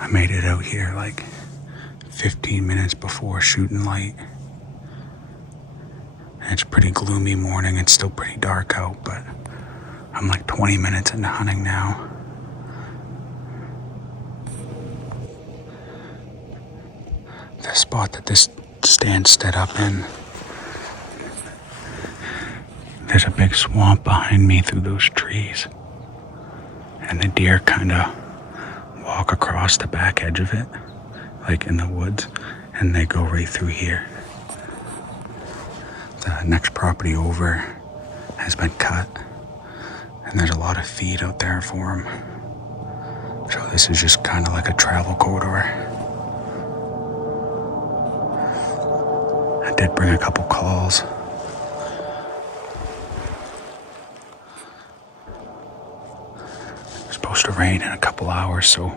I made it out here like 15 minutes before shooting light. And it's a pretty gloomy morning. It's still pretty dark out, but I'm like 20 minutes into hunting now. The spot that this stand stood up in, there's a big swamp behind me through those trees. And the deer kind of walk across the back edge of it, like in the woods, and they go right through here. The next property over has been cut, and there's a lot of feed out there for them. So this is just kind of like a travel corridor. I did bring a couple calls. It's supposed to rain in a couple hours, so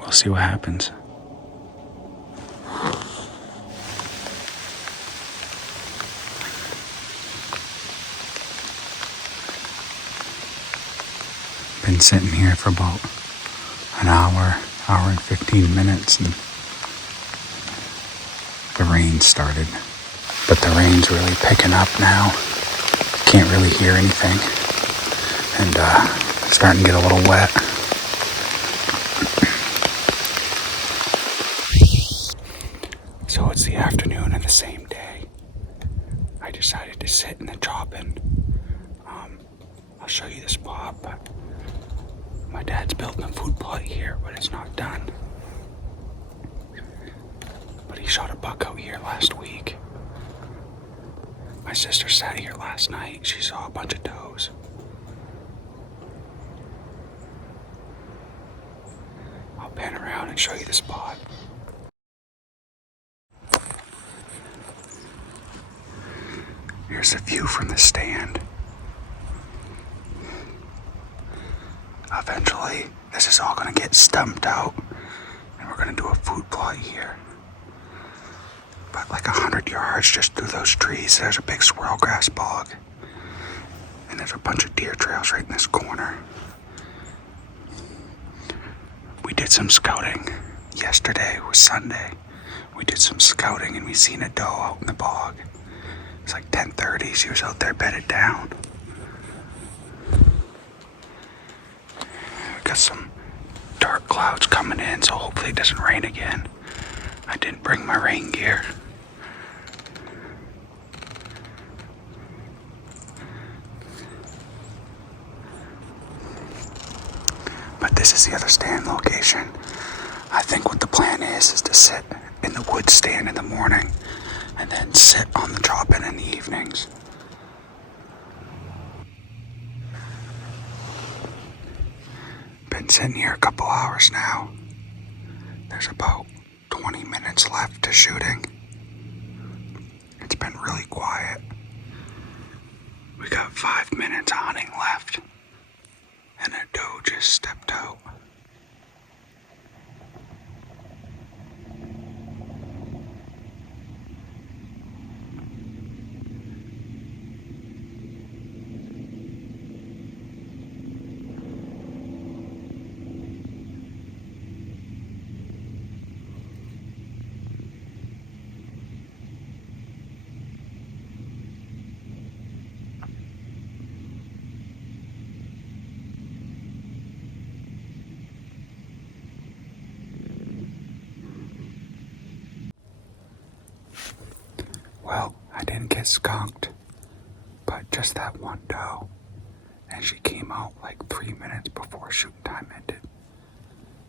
we'll see what happens. Been sitting here for about an hour and 15 minutes, and the rain started. But the rain's really picking up now. Can't really hear anything. And it's starting to get a little wet. So it's the afternoon of the same day. I decided to sit in the drop-in. I'll show you the spot, but my dad's building a food plot here, but it's not done. But he shot a buck out here last week. My sister sat here last night. She saw a bunch of does. I'll pan around and show you the spot. Here's the view from the stand. Eventually, this is all going to get stumped out, and we're going to do a food plot here. But like 100 yards just through those trees, there's a big squirrelgrass bog. And there's a bunch of deer trails right in this corner. We did some scouting. Yesterday was Sunday. We did some scouting and we seen a doe out in the bog. It's like 10:30. She was out there bedded down. Got some dark clouds coming in, so hopefully it doesn't rain again. I didn't bring my rain gear. But this is the other stand location. I think what the plan is to sit in the wood stand in the morning and then sit on the drop-in in the evenings. Been sitting here a couple hours now. There's about 20 minutes left to shooting. It's been really quiet. We got 5 minutes of hunting left, and a doe just stepped out. Well, I didn't get skunked, but just that one doe. And she came out like 3 minutes before shooting time ended.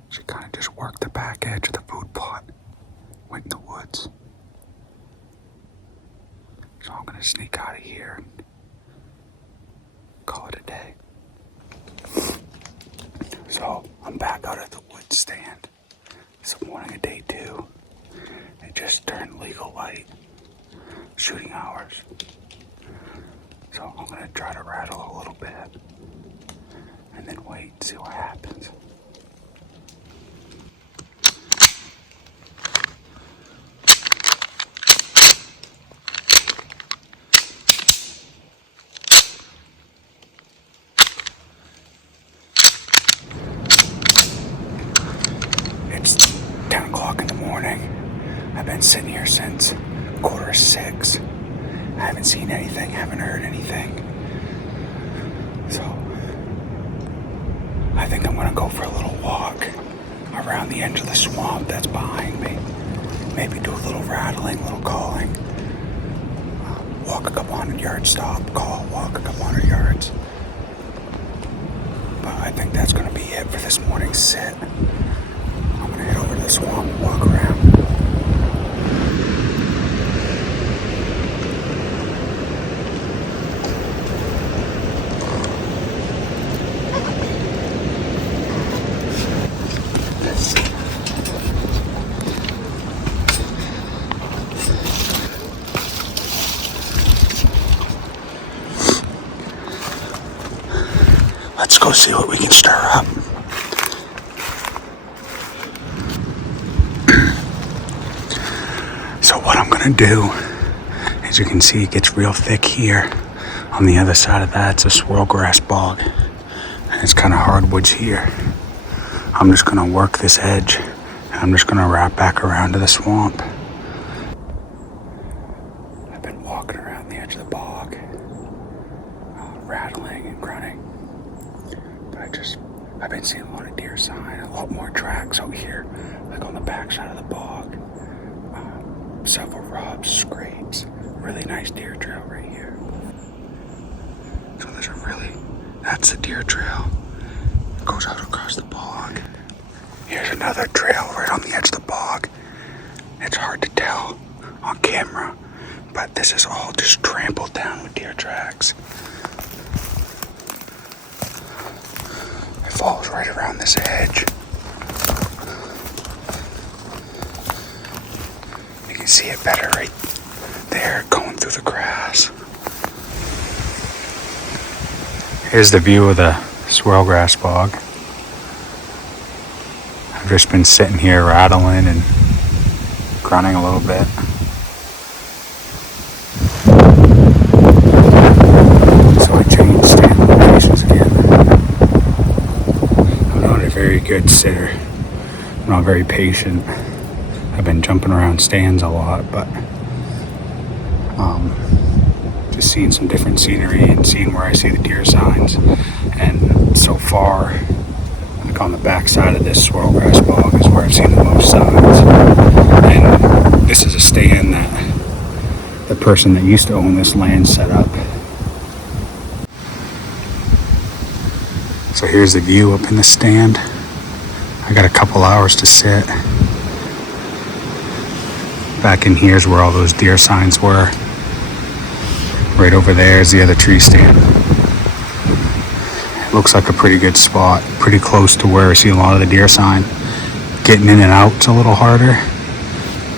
She kind of just worked the back edge of the food plot, went in the woods. So I'm gonna sneak out of here and call it a day. So I'm back out of the wood stand. It's the morning of day 2. It just turned legal light. Shooting hours. So I'm gonna try to rattle a little bit and then wait and see what happens. I've been sitting here since 5:45. I haven't seen anything, haven't heard anything. So I think I'm gonna go for a little walk around the edge of the swamp that's behind me. Maybe do a little rattling, a little calling. Walk a couple hundred yards, stop, call, walk a couple hundred yards. But I think that's gonna be it for this morning's sit. I'm gonna head over to the swamp and walk around. Let's go see what we can stir up. So what I'm gonna do, as you can see, it gets real thick here. On the other side of that, it's a swirlgrass bog. And it's kind of hardwoods here. I'm just gonna work this edge, and I'm just gonna wrap back around to the swamp. I've been walking around the edge of the bog, rattling and grunting. But I've been seeing a lot of deer sign, a lot more tracks out here, like on the back side of the bog. Several rubs, scrapes, really nice deer trail right here. So that's the deer trail. It goes out across the bog. Here's another trail right on the edge of the bog. It's hard to tell on camera, but this is all just trampled down with deer tracks. It falls right around this edge. You can see it better right there going through the grass. Here's the view of the swirlgrass bog. I've just been sitting here rattling and grunting a little bit. So I changed stand locations again. I'm not a very good sitter. I'm not very patient. I've been jumping around stands a lot, but just seeing some different scenery and seeing where I see the deer signs. And so far, like on the back side of this swirlgrass bog is where I've seen the most signs. And this is a stand that the person that used to own this land set up. So here's the view up in the stand. I got a couple hours to sit. Back in here is where all those deer signs were. Right over there is the other tree stand. It looks like a pretty good spot, pretty close to where I see a lot of the deer sign. Getting in and out's a little harder.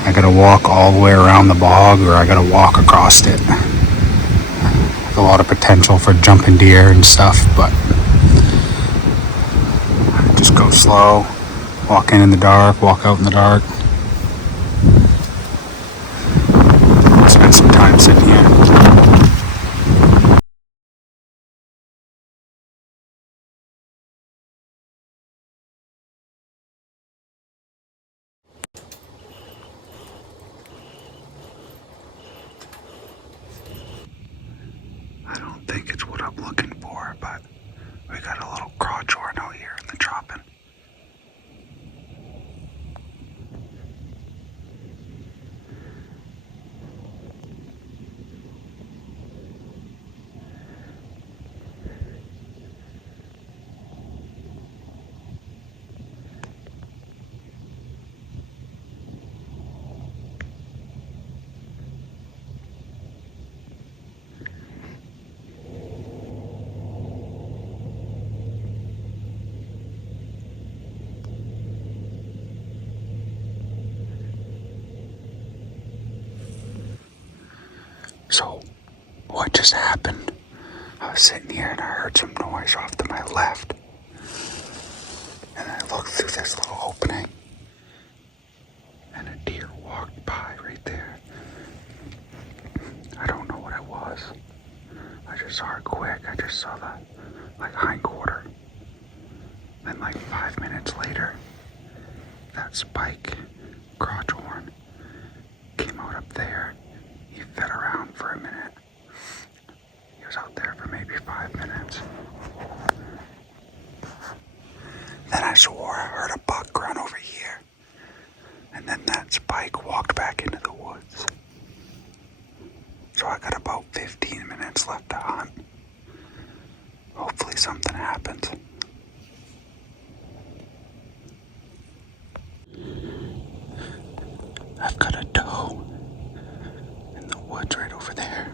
I gotta walk all the way around the bog, or I gotta walk across it. There's a lot of potential for jumping deer and stuff, but just go slow, walk in the dark, walk out in the dark. Spend some time sitting here. I don't think it's what I'm looking for, but we got a little crawchorn out here in the chopping. So, what just happened? I was sitting here and I heard some noise off to my left. And I looked through this little opening. And a deer walked by right there. I don't know what it was. I just saw it quick. I just saw the hindquarter. Then 5 minutes later, that spike crotch horn. came out up there. He fed around for a minute. He was out there for maybe 5 minutes. Then I swore I heard a buck run over here. And then that spike walked back into the woods. So I got about 15 minutes left to hunt. Hopefully something happens. I've got a doe in the woods right over there.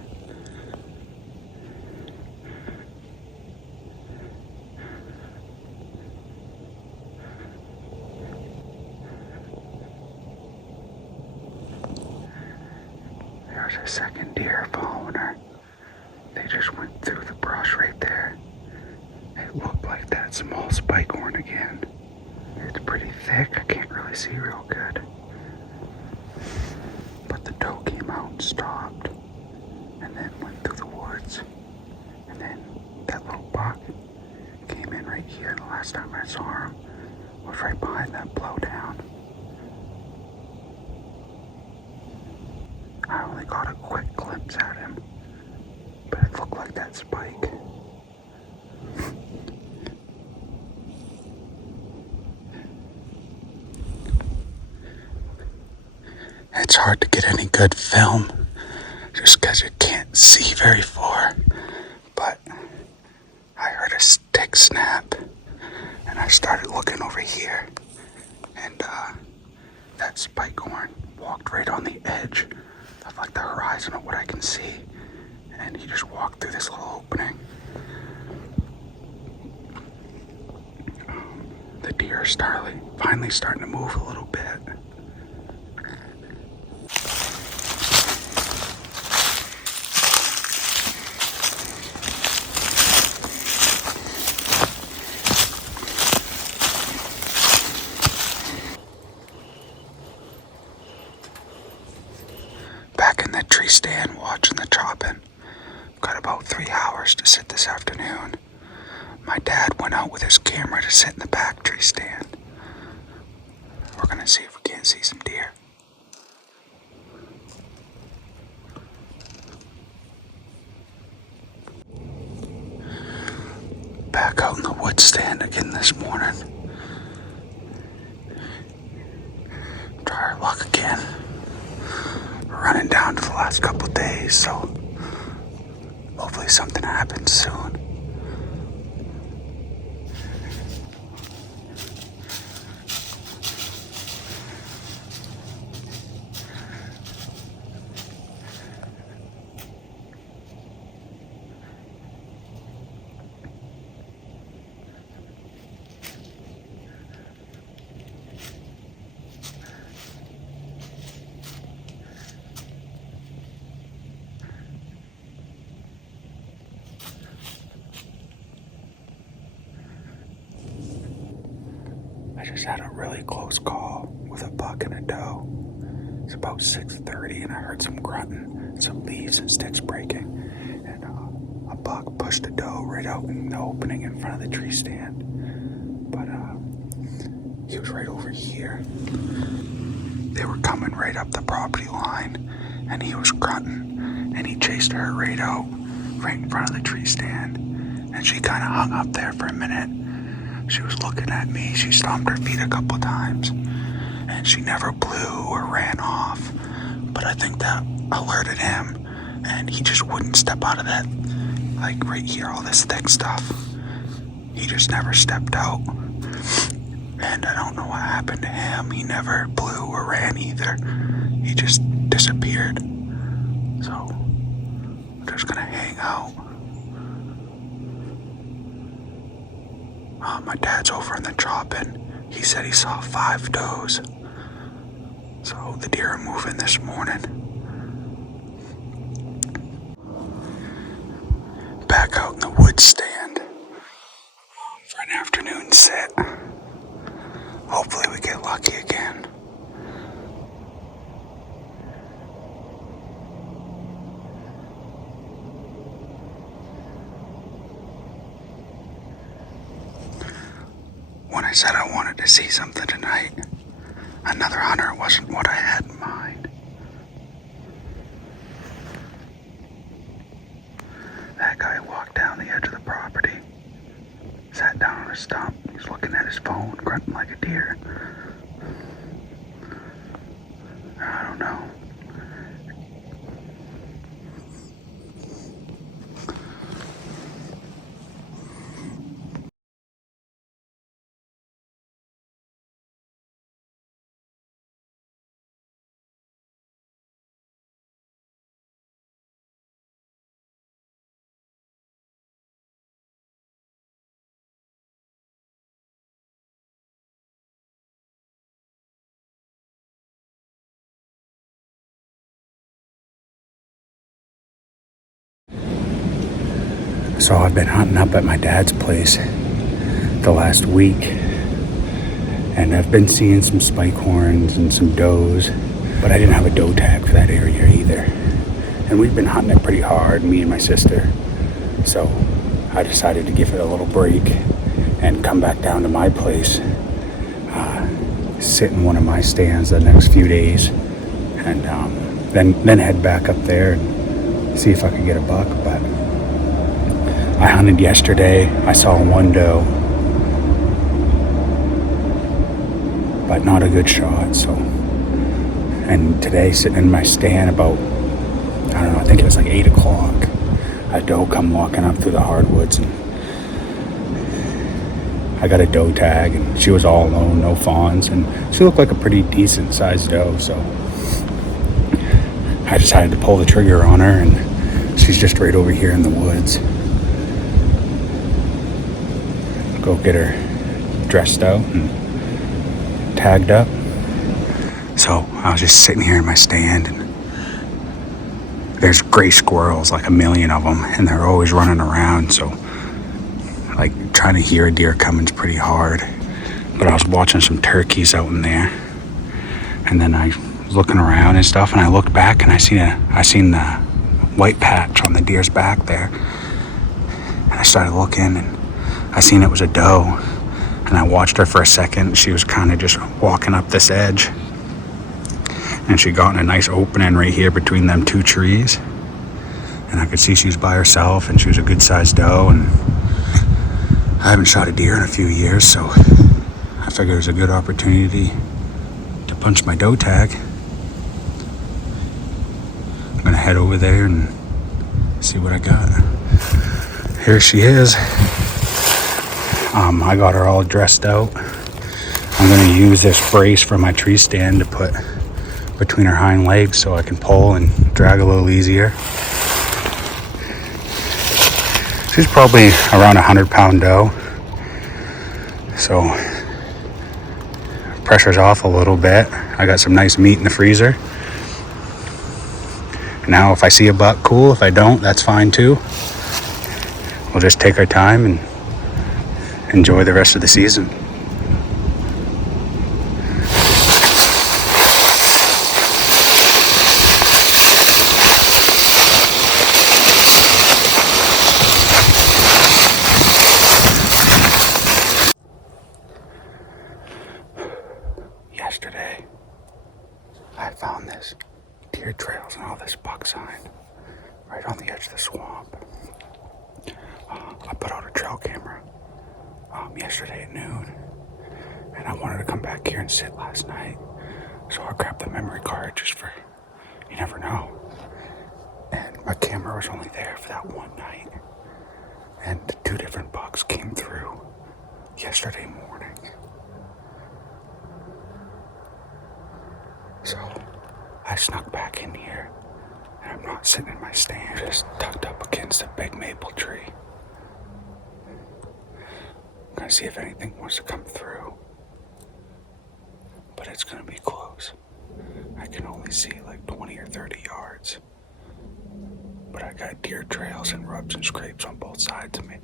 There's a second deer following her. They just went through the brush right there. It looked like that small spike horn again. It's pretty thick, I can't really see real good. But the doe came out and stopped, and then went through the woods. And then that little buck came in right here. The last time I saw him was right behind that blowdown. I only got a quick glimpse at him, but it looked like that spike. It's hard to get any good film just because you can't see very far, but I heard a stick snap and I started looking over here, and that spike horn walked right on the edge of like the horizon of what I can see, and he just walked through this little opening. The deer are finally starting to move a little bit. Back in the tree stand watching the chopping. Got about 3 hours to sit this afternoon. My dad went out with his camera to sit in the back tree stand. We're gonna see if we can't see some deer. Back out in the wood stand again this morning. Try our luck again. We're running down to the last couple of days, so hopefully something happens soon. I just had a really close call with a buck and a doe. It's about 6:30 and I heard some grunting, some leaves and sticks breaking, and a buck pushed a doe right out in the opening in front of the tree stand. But he was right over here. They were coming right up the property line, and he was grunting, and he chased her right out, right in front of the tree stand, and she kind of hung up there for a minute. She was looking at me. She stomped her feet a couple times, and she never blew or ran off. But I think that alerted him, and he just wouldn't step out of that, like right here, all this thick stuff. He just never stepped out, and I don't know what happened to him. He never blew or ran either. He just disappeared. So I'm just gonna hang out. My dad's over in the chopping. He said he saw 5 does. So the deer are moving this morning. Back out in the wood stand for an afternoon sit. Hopefully we get lucky again. When I said I wanted to see something tonight, another hunter wasn't what I had in mind. a stump. He's looking at his phone, grunting like a deer. I don't know. So I've been hunting up at my dad's place the last week, and I've been seeing some spike horns and some does, but I didn't have a doe tag for that area either. And we've been hunting it pretty hard, me and my sister. So I decided to give it a little break and come back down to my place, sit in one of my stands the next few days, and then head back up there and see if I could get a buck. But I hunted yesterday. I saw one doe, but not a good shot. So, and today, sitting in my stand about, I don't know, I think it was like 8 o'clock, a doe come walking up through the hardwoods, and I got a doe tag, and she was all alone, no fawns, and she looked like a pretty decent sized doe. So I decided to pull the trigger on her, and she's just right over here in the woods. Go get her dressed out and tagged up. So I was just sitting here in my stand, and there's gray squirrels, like a million of them, and they're always running around. So like trying to hear a deer coming is pretty hard. But I was watching some turkeys out in there, and then I was looking around and stuff, and I looked back and I seen the white patch on the deer's back there, and I started looking, and I seen it was a doe, and I watched her for a second. She was kind of just walking up this edge, and she got in a nice opening right here between them two trees, and I could see she was by herself, and she was a good sized doe. And I haven't shot a deer in a few years, so I figured it was a good opportunity to punch my doe tag. I'm gonna head over there and see what I got. Here she is. I got her all dressed out. I'm going to use this brace from my tree stand to put between her hind legs so I can pull and drag a little easier. She's probably around 100-pound doe. So pressure's off a little bit. I got some nice meat in the freezer. Now if I see a buck, cool. If I don't, that's fine too. We'll just take our time and enjoy the rest of the season. Yesterday, I found this deer trails and all this buck sign right on the edge of the swamp. I put out a trail camera yesterday at noon, and I wanted to come back here and sit last night, so I grabbed the memory card just for, you never know. And my camera was only there for that one night, and 2 different bucks came through yesterday morning. So I snuck back in here, and I'm not sitting in my stand, just tucked up against a big maple tree. I'm gonna see if anything wants to come through, but it's gonna be close. I can only see like 20 or 30 yards, but I got deer trails and rubs and scrapes on both sides of me.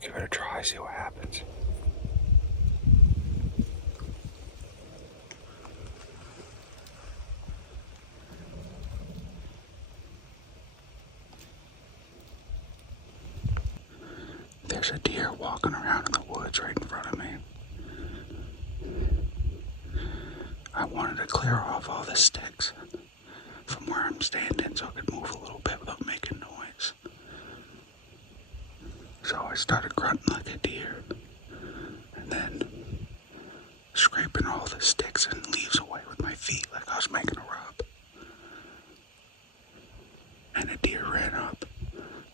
Give it a try, see what happens. There's a deer walking around in the woods right in front of me. I wanted to clear off all the sticks from where I'm standing so I could move a little bit without making noise. So I started grunting like a deer, and then scraping all the sticks and leaves away with my feet like I was making a rub. And a deer ran up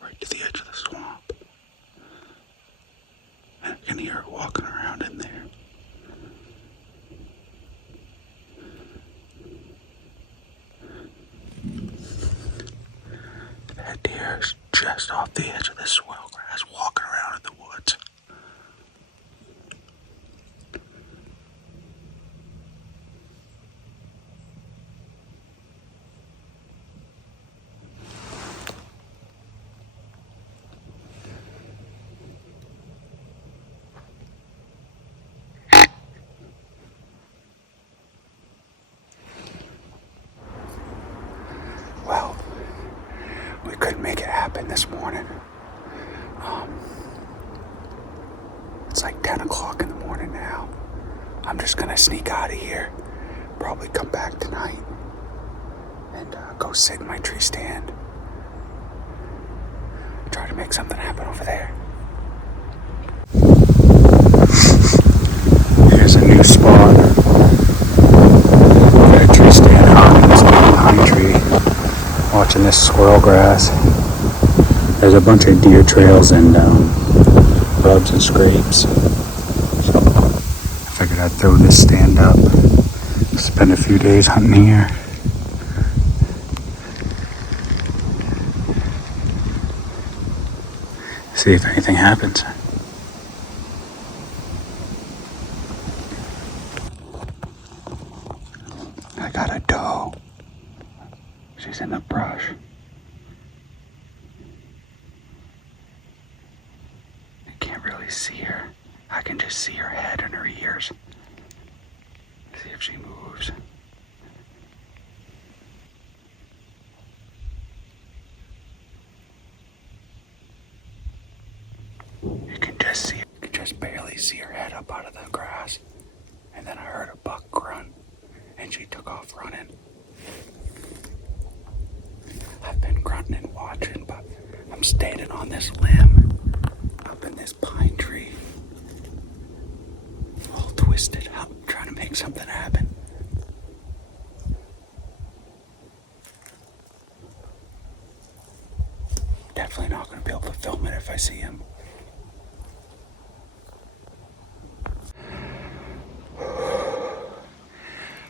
right to the edge of the swamp. And I can hear it walking around in there. That deer is just off the edge of the swell grass walking around in the woods. Well, we couldn't make it happen this morning. It's like 10 o'clock in the morning now. I'm just gonna sneak out of here, probably come back tonight, and go sit in my tree stand. Try to make something happen over there. Here's a new spot. Got a tree stand out in this big pine tree, watching this squirrel grass. There's a bunch of deer trails and rubs and scrapes. So I figured I'd throw this stand up. Spend a few days hunting here. See if anything happens. I got a doe. She's in the brush. I can't really see her. I can just see her head and her ears. See if she moves. You can just barely see her head up out of the grass. And then I heard a buck grunt, and she took off running. I've been grunting and watching, but I'm standing on this limb, up in this pine tree, all twisted up, trying to make something happen. Definitely not going to be able to film it if I see him.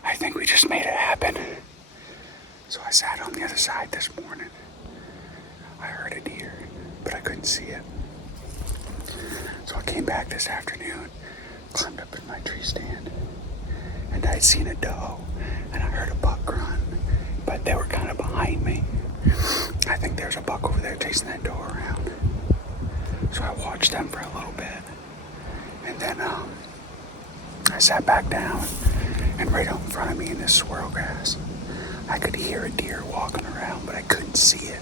I think we just made it happen. So I sat on the other side this morning. I heard a deer, but I couldn't see it. So I came back this afternoon, climbed up in my tree stand, and I'd seen a doe, and I heard a buck grunt, but they were kind of behind me. I think there's a buck over there chasing that doe around. So I watched them for a little bit, and then I sat back down, and right out in front of me in this squirrel grass, I could hear a deer walking around, but I couldn't see it.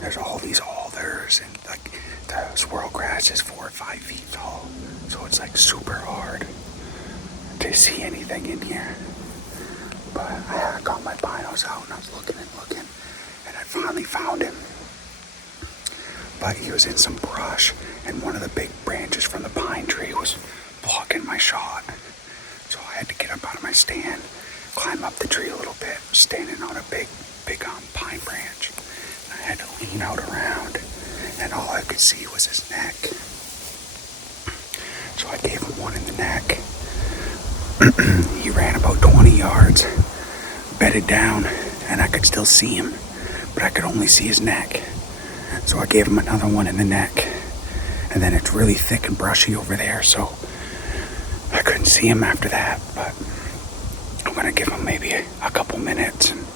There's all these alders, and like the squirrel grass is 4 or 5 feet tall, so it's like super hard to see anything in here. But I got my binos out and I was looking, and I finally found him. But he was in some brush, and one of the big branches from the pine tree was blocking my shot. So I had to get up out of my stand, climb up the tree a little bit, standing on a big pine branch. And I had to lean out around, and all I could see was his neck. So I gave him one in the neck. He ran about 20 yards, bedded down, and I could still see him, but I could only see his neck. So I gave him another one in the neck, and then it's really thick and brushy over there, so I couldn't see him after that. But I'm gonna give him maybe a couple minutes, and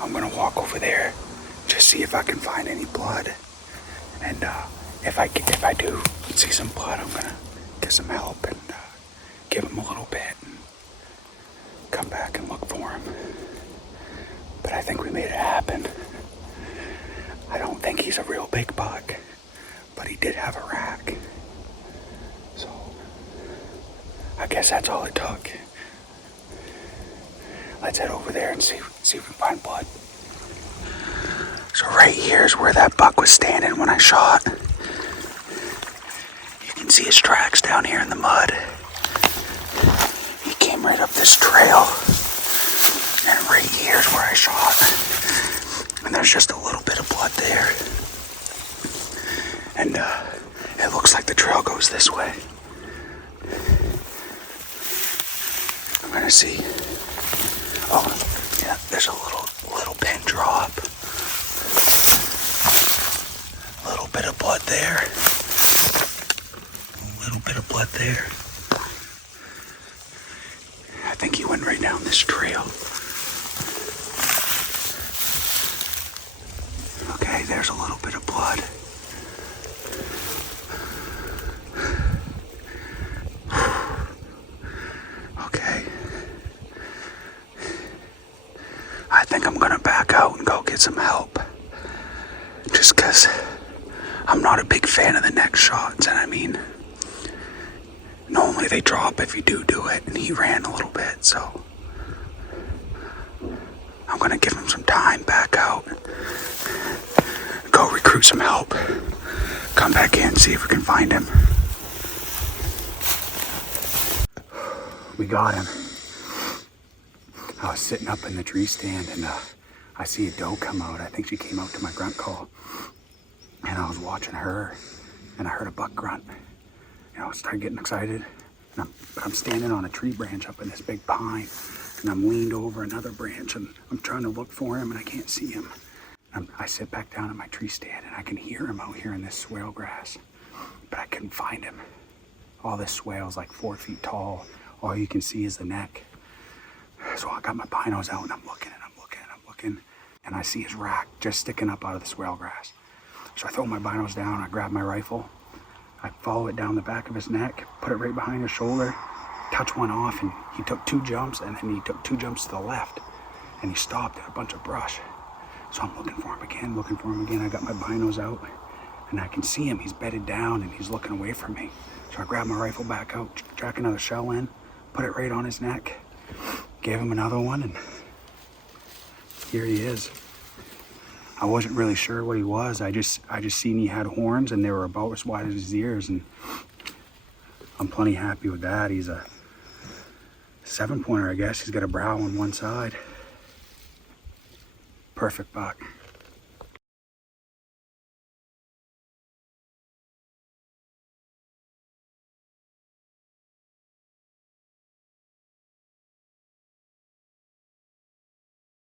I'm gonna walk over there, just see if I can find any blood. And if I do see some blood, I'm gonna get some help and give him a little bit and come back and look for him. But I think we made it happen. I don't think he's a real big buck, but he did have a rack. So I guess that's all it took. Let's head over there and see if we can find blood. So right here is where that buck was standing when I shot. see his tracks down here in the mud. He came right up this trail. And right here's where I shot. And there's just a little bit of blood there. And it looks like the trail goes this way. I'm gonna see. Oh, yeah, there's a little pin drop. A little bit of blood there. A little bit of blood there. I think he went right down this trail. Okay, there's a little bit of blood. Okay. I think I'm gonna back out and go get some help. Just because I'm not a big fan of the neck shots, and I mean, normally they drop if you do it, and he ran a little bit, so I'm gonna give him some time, back out, go recruit some help, come back in, see if we can find him. We got him. I was sitting up in the tree stand and I see a doe come out. I think she came out to my grunt call. And I was watching her and I heard a buck grunt. You know, I started getting excited. And I'm standing on a tree branch up in this big pine. And I'm leaned over another branch and I'm trying to look for him and I can't see him. I sit back down in my tree stand and I can hear him out here in this swale grass. But I couldn't find him. All this swale is like 4 feet tall. All you can see is the neck. So I got my binos out and I'm looking and I'm looking and I'm looking. And I see his rack just sticking up out of the swale grass. So I throw my binos down, I grab my rifle. I follow it down the back of his neck, put it right behind his shoulder, touch one off, and he took 2 jumps, and then he took 2 jumps to the left. And he stopped at a bunch of brush. So I'm looking for him again, I got my binos out, and I can see him. He's bedded down, and he's looking away from me. So I grab my rifle back out, jack another shell in, put it right on his neck, gave him another one, and here he is. I wasn't really sure what he was. I just seen he had horns, and they were about as wide as his ears, and I'm plenty happy with that. He's a 7-pointer, I guess. He's got a brow on one side. Perfect buck.